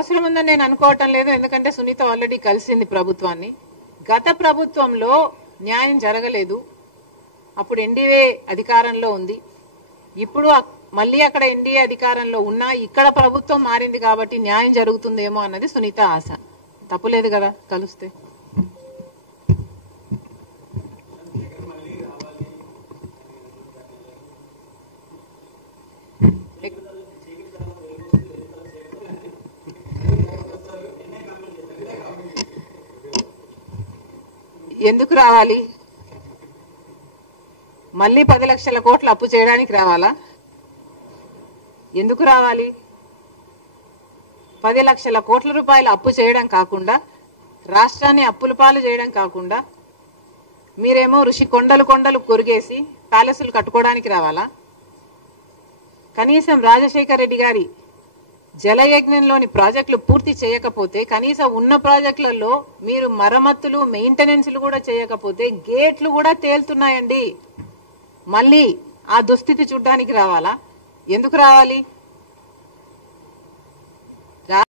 అవసరం ఉందని నేను అనుకోవటం లేదు. ఎందుకంటే సునీత ఆల్రెడీ కలిసింది ప్రభుత్వాన్ని. గత ప్రభుత్వంలో న్యాయం జరగలేదు, అప్పుడు ఎన్డీఏ అధికారంలో ఉంది. ఇప్పుడు మళ్ళీ అక్కడ ఎన్డీఏ అధికారంలో ఉన్నా ఇక్కడ ప్రభుత్వం మారింది కాబట్టి న్యాయం జరుగుతుందేమో అన్నది సునీత ఆశ. తప్పులేదు కదా కలిస్తే. ఎందుకు రావాలి? మళ్ళీ 10 లక్షల కోట్లు అప్పు చేయడానికి రావాలా? ఎందుకు రావాలి? 10 లక్షల కోట్ల రూపాయలు అప్పు చేయడం కాకుండా, రాష్ట్రాన్ని అప్పుల పాలు చేయడం కాకుండా, మీరేమో ఋషి కొండలు కొండలు కొరిగేసి ప్యాలెస్లు కట్టుకోవడానికి రావాలా? కనీసం రాజశేఖర్ రెడ్డి గారి జలయజ్ఞంలోని ప్రాజెక్టులు పూర్తి చేయకపోతే, కనీసం ఉన్న ప్రాజెక్టులలో మీరు మరమ్మతులు మెయింటెనెన్స్లు కూడా చేయకపోతే గేట్లు కూడా తేలుతున్నాయండి. మళ్ళీ ఆ దుస్థితి చూడ్డానికి రావాలా? ఎందుకు రావాలి?